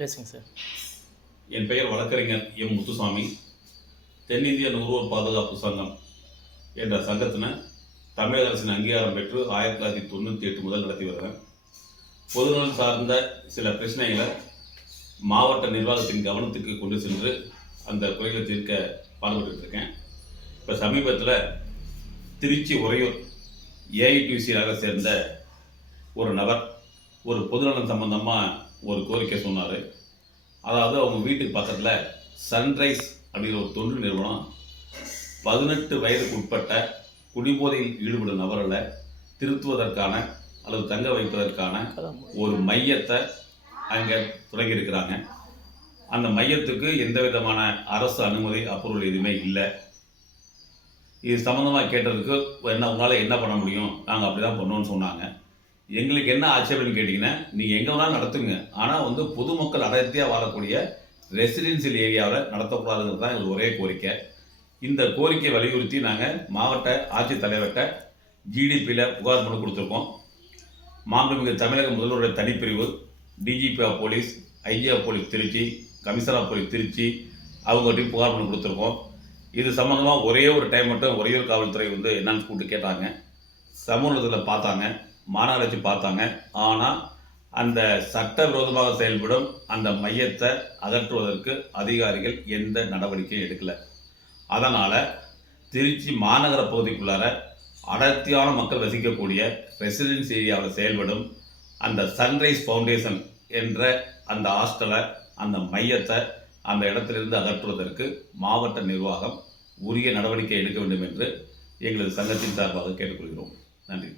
பேசுங்க சார். என் பெயர் வழக்கறிஞர் எம் முத்துசாமி. தென்னிந்திய நுகர்வோர் பாதுகாப்பு சங்கம் என்ற சங்கத்தினை தமிழக அரசின் அங்கீகாரம் பெற்று 1998 முதல் நடத்தி வருகிறேன். பொதுநலன் சார்ந்த சில பிரச்சனைகளை மாவட்ட நிர்வாகத்தின் கவனத்துக்கு கொண்டு சென்று அந்த குறைகளை தீர்க்க பாடுபட்டுருக்கேன். இப்போ சமீபத்தில் திருச்சி உறையூர் ஏஐடியூசியாக சேர்ந்த ஒரு நபர் ஒரு பொதுநலன் சம்பந்தமாக ஒரு கோரிக்கை சொன்னார். அதாவது அவங்க வீட்டுக்கு பக்கத்தில் சன்ரைஸ் அப்படிங்கிற ஒரு தொண்டு நிறுவனம் 18 வயதுக்கு உட்பட்ட குடிபோதையில் ஈடுபடும் நபர்களை திருத்துவதற்கான அல்லது தங்க வைப்பதற்கான ஒரு மையத்தை அங்கே தொடங்கியிருக்கிறாங்க. அந்த மையத்துக்கு எந்த விதமான அரசு அனுமதி அப்ரூவல் எதுவுமே இல்லை. இது சம்மந்தமாக கேட்டதுக்கு உங்களால் என்ன பண்ண முடியும், நாங்கள் அப்படி தான் பண்ணுவோன்னு சொன்னாங்க. எங்களுக்கு என்ன ஆட்சேபம்னு கேட்டிங்கன்னா, நீங்கள் எங்கே வேணாலும் நடத்துங்க, ஆனால் பொதுமக்கள் அடர்த்தியாக வாழக்கூடிய ரெசிடென்சியல் ஏரியாவில் நடத்தக்கூடாதுங்கிறது தான் எங்களுக்கு ஒரே கோரிக்கை. இந்த கோரிக்கையை வலியுறுத்தி நாங்கள் மாவட்ட ஆட்சித்தலைவர்கிட்ட ஜிடிபியில் புகார் மனு கொடுத்துருக்கோம். மாண்புமிகு தமிழக முதல்வருடைய தனிப்பிரிவு, DGP of police, IG of police Trichy, commissioner of police Trichy அவங்ககிட்டையும் புகார் மனு கொடுத்துருக்கோம். இது சம்மந்தமாக ஒரே ஒரு டைம் மட்டும் உறையூர் காவல்துறை என்னன்னு கூப்பிட்டு கேட்டாங்க. சமூகத்தில் பார்த்தாங்க, மாநகராட்சி பார்த்தாங்க. ஆனால் அந்த சட்டவிரோதமாக செயல்படும் அந்த மையத்தை அகற்றுவதற்கு அதிகாரிகள் எந்த நடவடிக்கையும் எடுக்கலை. அதனால் திருச்சி மாநகர பகுதிக்குள்ளார அடர்த்தியான மக்கள் வசிக்கக்கூடிய ரெசிடென்ஸ் ஏரியாவில் செயல்படும் அந்த சன்ரைஸ் ஃபவுண்டேஷன் என்ற அந்த ஹாஸ்டலை, அந்த மையத்தை அந்த இடத்திலிருந்து அகற்றுவதற்கு மாவட்ட நிர்வாகம் உரிய நடவடிக்கை எடுக்க வேண்டும் என்று எங்களது சங்கத்தின் சார்பாக கேட்டுக்கொள்கிறோம். நன்றி.